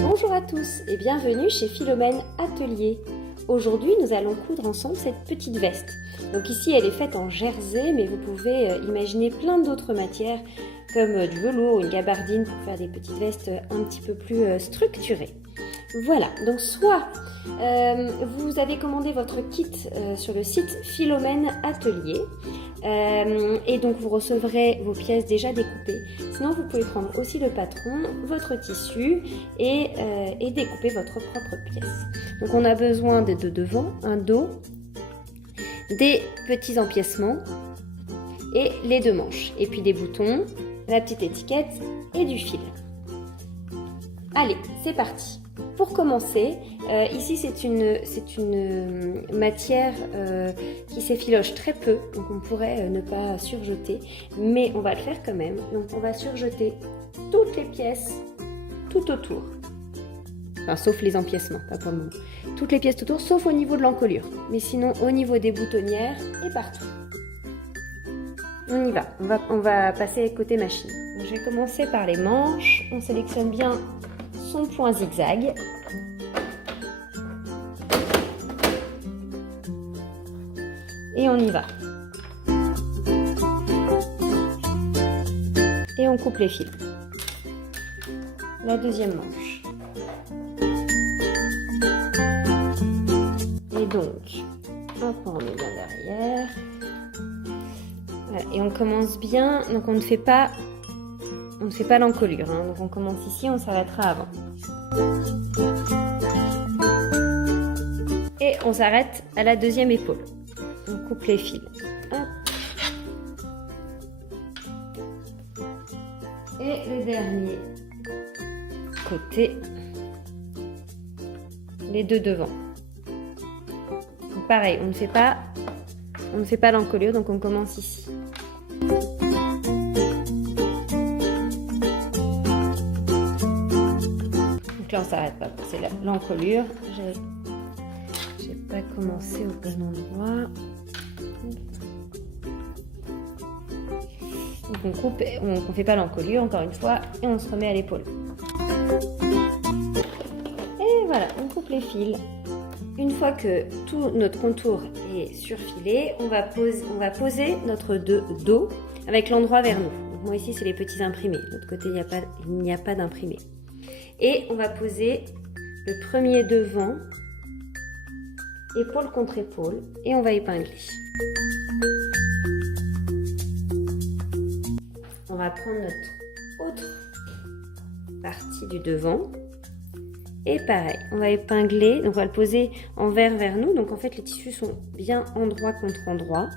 Bonjour à tous et bienvenue chez Philomène Atelier. Aujourd'hui, nous allons coudre ensemble cette petite veste. Donc ici, elle est faite en jersey, mais vous pouvez imaginer plein d'autres matières comme du velours ou une gabardine pour faire des petites vestes un petit peu plus structurées. Voilà, donc soit vous avez commandé votre kit sur le site Philomène Atelier et donc vous recevrez vos pièces déjà découpées. Sinon, vous pouvez prendre aussi le patron, votre tissu et découper votre propre pièce. Donc on a besoin de deux devants, un dos, des petits empiècements et les deux manches. Et puis des boutons, la petite étiquette et du fil. Allez, c'est parti. Pour commencer, ici c'est une matière qui s'effiloche très peu, donc on pourrait ne pas surjeter, mais on va le faire quand même. Donc on va surjeter toutes les pièces tout autour, enfin sauf les empiècements, pas pour le moment. Toutes les pièces tout autour, sauf au niveau de l'encolure, mais sinon au niveau des boutonnières et partout. On y va, on va passer côté machine. Donc, je vais commencer par les manches, on sélectionne bien son point zigzag. Et on y va. Et on coupe les fils. La deuxième manche. Et donc, hop, on remet bien derrière. Voilà. Et on commence bien, donc on ne fait pas l'encolure, hein. Donc on commence ici, on s'arrêtera avant. Et on s'arrête à la deuxième épaule. On coupe les fils. Hop. Et le dernier côté, les deux devant. Donc pareil, on ne fait pas l'encolure, donc on commence ici. Donc là on s'arrête pas, c'est l'encolure. J'ai pas commencé au bon endroit. Donc on coupe, on fait pas l'encolure encore une fois et on se remet à l'épaule. Et voilà, on coupe les fils. Une fois que tout notre contour est surfilé, on va poser notre dos avec l'endroit vers nous. Donc moi ici c'est les petits imprimés, de l'autre côté il n'y a pas d'imprimé. Et on va poser le premier devant, épaule contre épaule, et on va épingler. On va prendre notre autre partie du devant. Et pareil, on va épingler, donc on va le poser envers vers nous. Donc en fait, les tissus sont bien endroit contre endroit.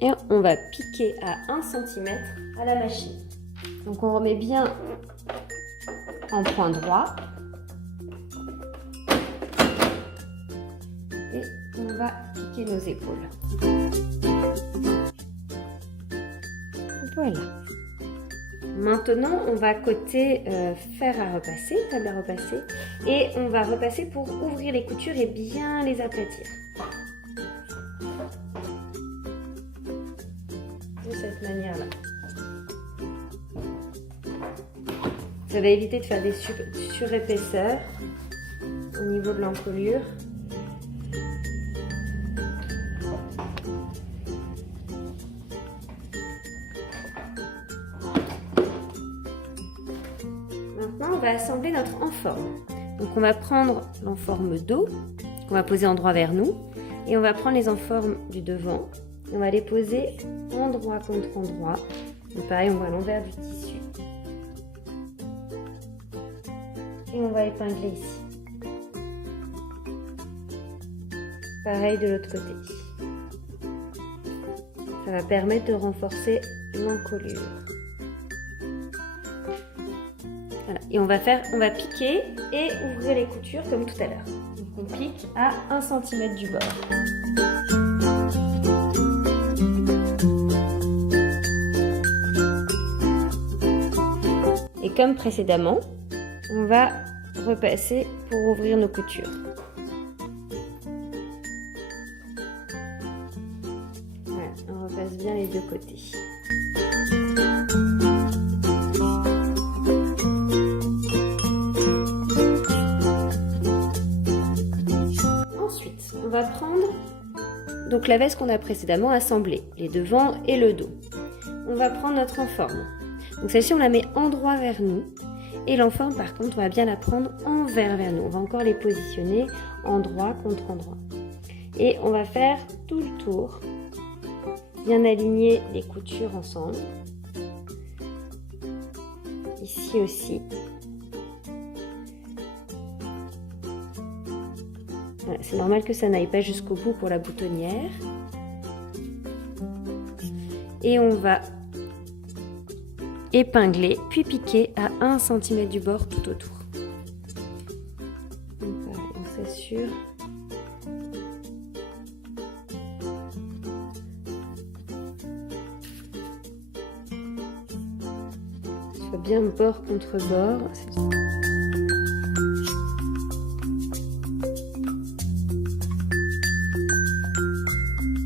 Et on va piquer à 1 cm à la machine. Donc on remet bien en point droit. Et on va piquer nos épaules. Voilà. Maintenant, on va côté fer à repasser, table à repasser, et on va repasser pour ouvrir les coutures et bien les aplatir. De cette manière-là. Ça va éviter de faire des surépaisseurs au niveau de l'encolure. Maintenant, on va assembler notre enforme. Donc, on va prendre l'enforme dos, qu'on va poser endroit vers nous, et on va prendre les enformes du devant. On va les poser endroit contre endroit. Donc, pareil, on voit l'envers du tissu. Et on va épingler ici. Pareil de l'autre côté. Ça va permettre de renforcer l'encolure. Voilà. Et on va piquer et ouvrir les coutures comme tout à l'heure. Donc on pique à 1 cm du bord. Et comme précédemment, on va repasser pour ouvrir nos coutures. Voilà, on repasse bien les deux côtés. donc la veste qu'on a précédemment assemblée, les devants et le dos. On va prendre notre enforme. Donc celle-ci, on la met endroit vers nous. Et l'enforme, par contre, on va bien la prendre envers vers nous. On va encore les positionner endroit contre endroit. Et on va faire tout le tour. Bien aligner les coutures ensemble. Ici aussi. Voilà, c'est normal que ça n'aille pas jusqu'au bout pour la boutonnière. Et on va épingler puis piquer à 1 cm du bord tout autour. Donc, pareil, on s'assure. Soit bien bord contre bord.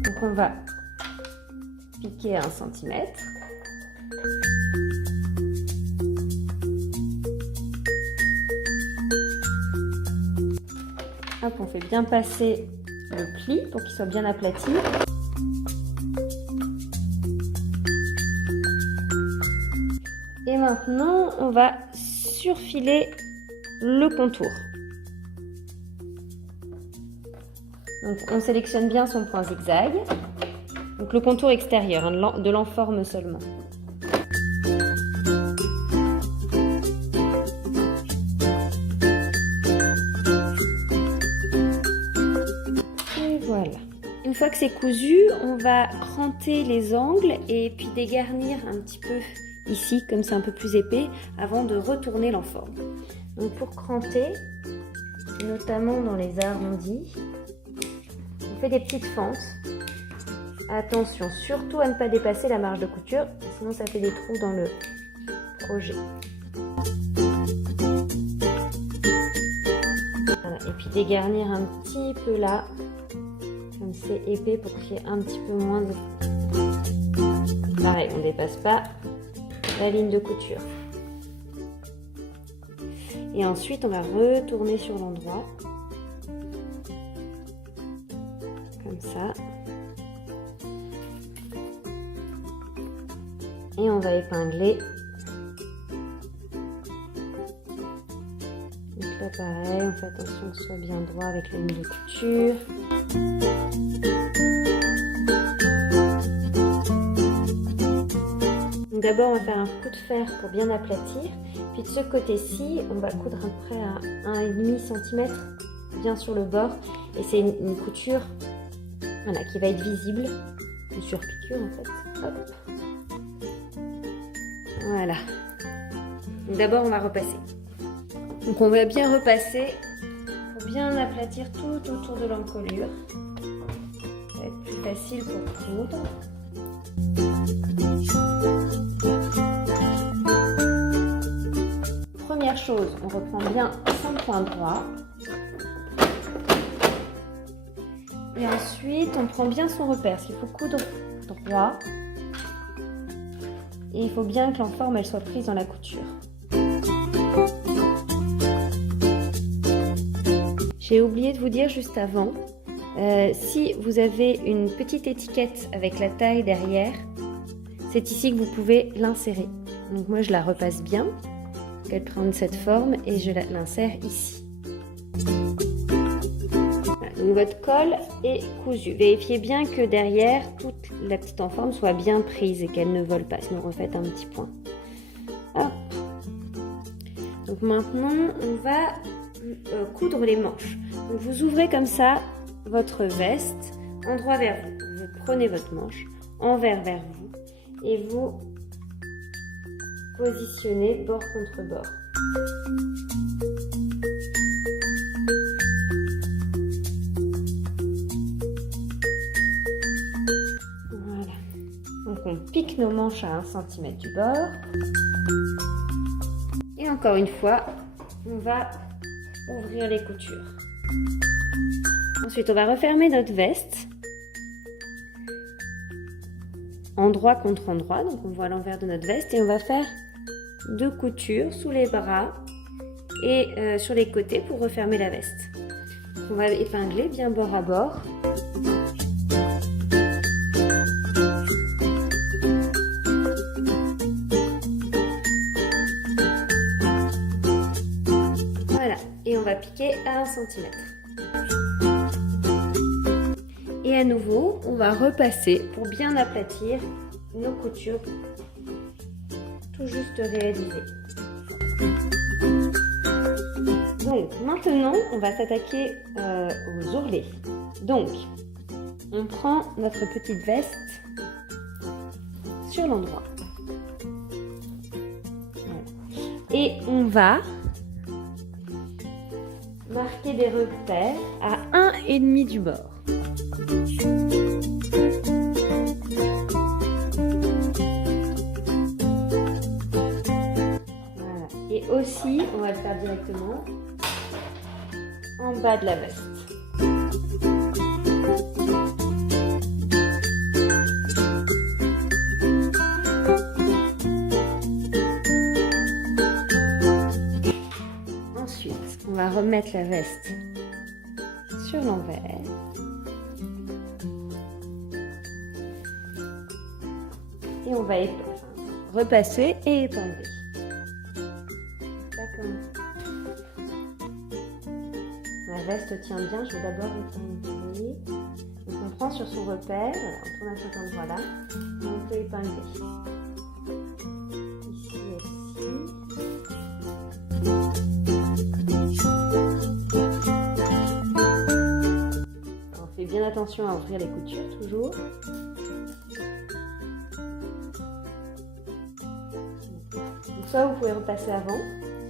Donc on va piquer à 1 cm. Hop, on fait bien passer le pli pour qu'il soit bien aplati. Et maintenant, on va surfiler le contour. Donc, on sélectionne bien son point zigzag. Donc, le contour extérieur, hein, de l'enforme seulement. Et voilà. Une fois que c'est cousu, on va cranter les angles et puis dégarnir un petit peu ici, comme c'est un peu plus épais, avant de retourner l'enforme. Donc pour cranter, notamment dans les arrondis, on fait des petites fentes. Attention, surtout à ne pas dépasser la marge de couture, sinon ça fait des trous dans le projet. Voilà. Et puis dégarnir un petit peu là, comme c'est épais, pour qu'il y ait un petit peu moins de... Pareil, on ne dépasse pas la ligne de couture. Et ensuite, on va retourner sur l'endroit. Comme ça. Et on va épingler. Donc là, pareil, on fait attention que ce soit bien droit avec la ligne de couture. D'abord, on va faire un coup de fer pour bien aplatir. Puis de ce côté-ci, on va coudre à peu près à 1,5 cm bien sur le bord. Et c'est une couture, voilà, qui va être visible. Une surpiqûre en fait. Hop. Voilà. D'abord, on va repasser. Donc on va bien repasser pour bien aplatir tout autour de l'encolure. Ça va être plus facile pour coudre. Première chose, on reprend bien son point droit. Et ensuite, on prend bien son repère. Il faut coudre droit. Et il faut bien que l'enforme elle soit prise dans la couture. J'ai oublié de vous dire juste avant, si vous avez une petite étiquette avec la taille derrière, c'est ici que vous pouvez l'insérer. Donc moi je la repasse bien, qu'elle prenne cette forme et je l'insère ici. Voilà, donc votre colle est cousue. Vérifiez bien que derrière, toute la petite enforme soit bien prise et qu'elle ne vole pas, sinon refaites un petit point. Hop. Donc maintenant, on va coudre les manches. Donc vous ouvrez comme ça votre veste, endroit vers vous. Vous prenez votre manche, envers vers vous, et vous positionnez bord contre bord. Voilà. Donc on pique nos manches à 1 cm du bord. Et encore une fois, on va ouvrir les coutures. Ensuite, on va refermer notre veste. Endroit contre endroit, donc on voit l'envers de notre veste, et on va faire 2 coutures sous les bras et sur les côtés pour refermer la veste. On va épingler bien bord à bord. cm. Et à nouveau, on va repasser pour bien aplatir nos coutures tout juste réalisées. Donc maintenant, on va s'attaquer aux ourlets. Donc, on prend notre petite veste sur l'endroit. Voilà. Et on va marquer des repères à 1,5 du bord. Voilà. Et aussi, on va le faire directement en bas de la veste. Ensuite, on va remettre la veste sur l'envers. Et on va repasser et épingler. La veste tient bien, je vais d'abord épingler. Donc on prend sur son repère, voilà, on tourne à cet endroit-là, et on peut épingler. Ici aussi. On fait bien attention à ouvrir les coutures toujours. Donc soit vous pouvez repasser avant,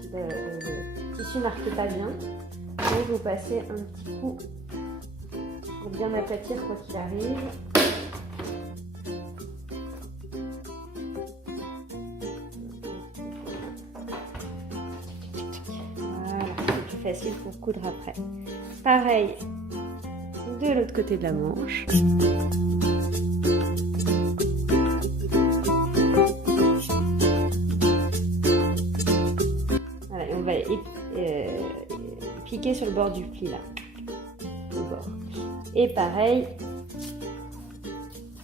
si le tissu ne marque pas bien. Et vous passez un petit coup pour bien aplatir quoi qu'il arrive. Voilà, c'est plus facile pour coudre après. Pareil de l'autre côté de la manche. Voilà, et on va piquer sur le bord du pli là, au bord. Et pareil,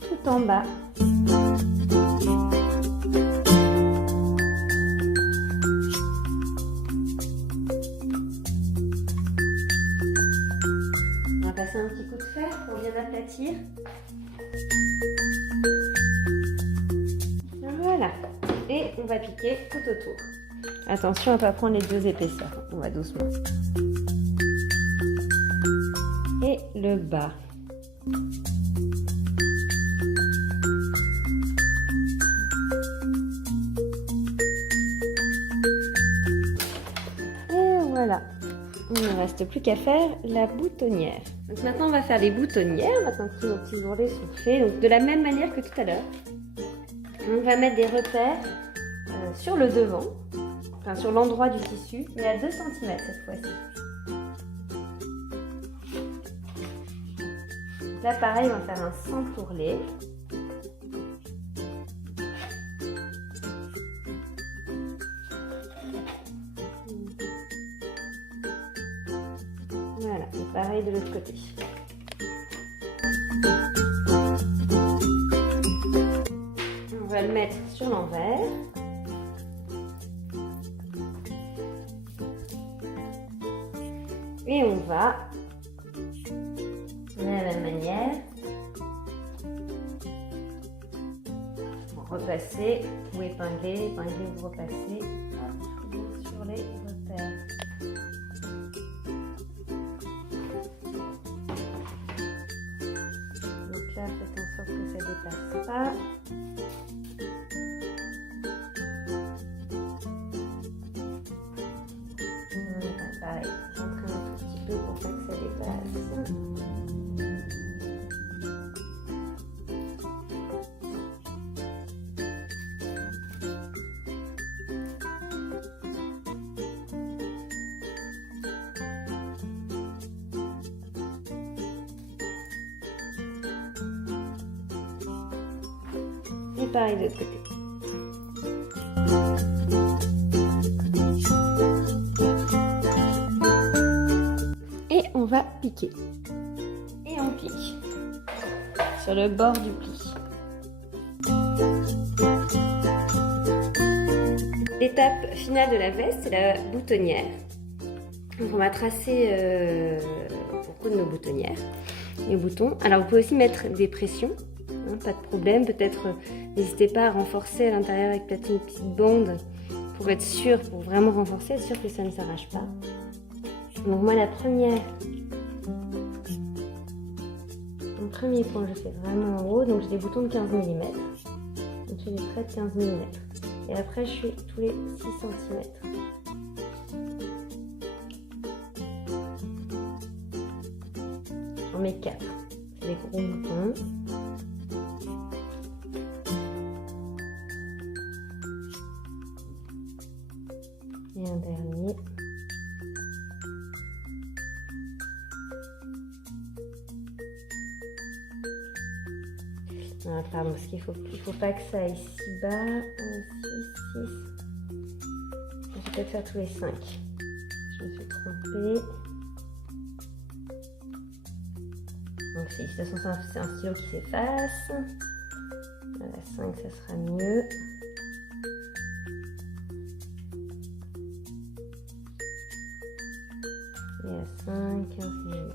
tout en bas. On va passer un petit coup de fer pour bien aplatir. Voilà. Et on va piquer tout autour. Attention à ne pas prendre les deux épaisseurs. On va doucement. Et le bas. Et voilà. Il ne reste plus qu'à faire la boutonnière. Donc maintenant on va faire les boutonnières, maintenant que tous nos petits ourlets sont faits. Donc de la même manière que tout à l'heure. On va mettre des repères sur le devant, enfin sur l'endroit du tissu, mais à 2 cm cette fois-ci. Là pareil, on va faire un simple ourlet. Voilà, et pareil de l'autre côté. On va le mettre sur l'envers. Et on va, de la même manière, repasser ou épingler, épingler ou repasser sur les repères. Donc là, faites en sorte que ça ne dépasse pas. Pareil, j'entraîne un tout petit peu pour pas que ça dépasse. Et pareil de l'autre côté. Et on va piquer. Et on pique sur le bord du pli. L'étape finale de la veste, c'est la boutonnière. Donc on va tracer beaucoup de nos boutonnières, les boutons. Alors vous pouvez aussi mettre des pressions, hein, pas de problème. Peut-être n'hésitez pas à renforcer à l'intérieur avec peut-être une petite bande pour être sûr, pour vraiment renforcer, être sûr que ça ne s'arrache pas. Donc moi le premier point je fais vraiment en haut, donc j'ai des boutons de 15 mm. Donc j'ai des traits de 15 mm. Et après je fais tous les 6 cm. J'en mets 4. C'est des gros boutons. Et un dernier. Ah, pardon, parce qu'il faut pas que ça aille si bas. 6, 6. Je vais peut-être faire tous les 5. Je me suis trompée. Donc de toute façon c'est un stylo qui s'efface. À 5 ça sera mieux. Et à 5, 15 mm.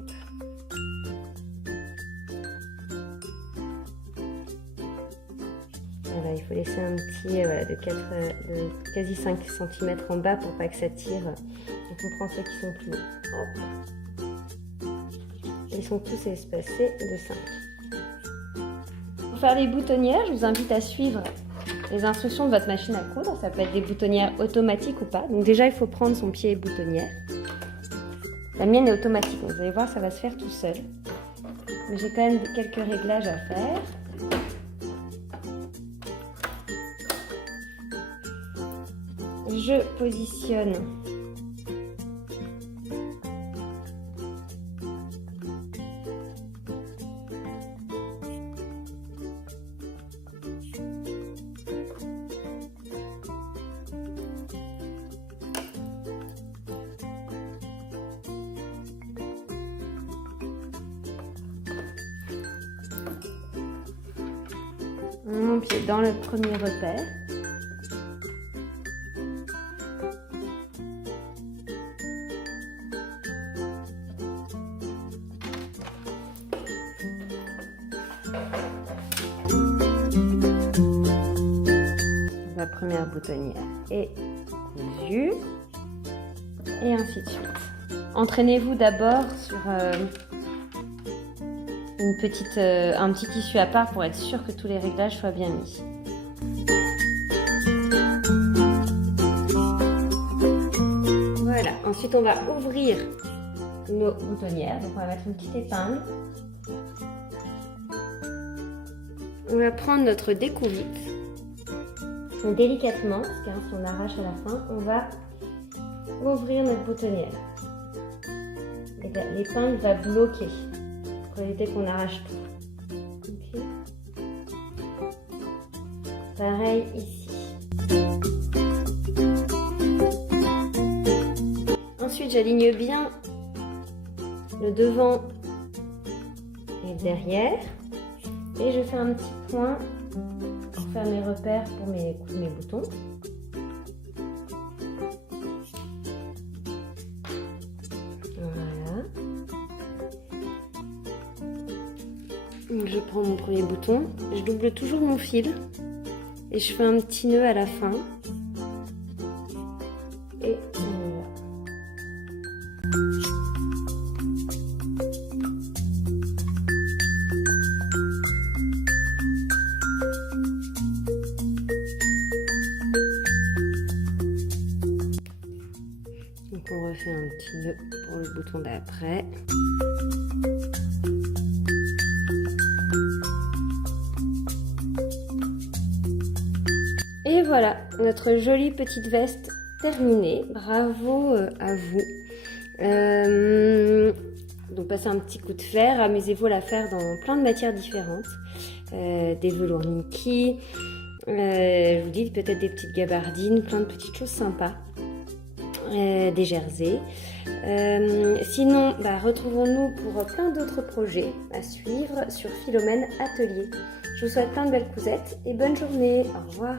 Voilà, il faut laisser un petit de quasi 5 cm en bas pour pas que ça tire. Donc on prend ceux qui sont plus hauts. Hop. Ils sont tous espacés de 5. Pour faire les boutonnières, je vous invite à suivre les instructions de votre machine à coudre. Ça peut être des boutonnières automatiques ou pas. Donc déjà, il faut prendre son pied boutonnière. La mienne est automatique, donc vous allez voir, ça va se faire tout seul. Mais j'ai quand même quelques réglages à faire. Je positionne mon pied dans le premier repère. La première boutonnière est cousue et ainsi de suite. Entraînez-vous d'abord sur un petit tissu à part pour être sûr que tous les réglages soient bien mis. Voilà, ensuite on va ouvrir nos boutonnières. Donc on va mettre une petite épingle. On va prendre notre découvite. Délicatement, parce que si on arrache à la fin, on va ouvrir notre boutonnière. L'épingle va bloquer pour éviter qu'on arrache tout. Okay. Pareil ici. Ensuite, j'aligne bien le devant et le derrière. Et je fais un petit point pour faire mes repères pour mes boutons. Voilà. Donc je prends mon premier bouton, je double toujours mon fil et je fais un petit nœud à la fin. Et on y va. Donc on refait un petit nœud pour le bouton d'après. Et voilà, notre jolie petite veste terminée. Bravo à vous. Donc passez un petit coup de fer, amusez-vous à la faire dans plein de matières différentes. Des velours Nikki, je vous dis peut-être des petites gabardines, plein de petites choses sympas. Des jerseys. Sinon, retrouvons-nous pour plein d'autres projets à suivre sur Philomène Atelier. Je vous souhaite plein de belles cousettes et bonne journée. Au revoir.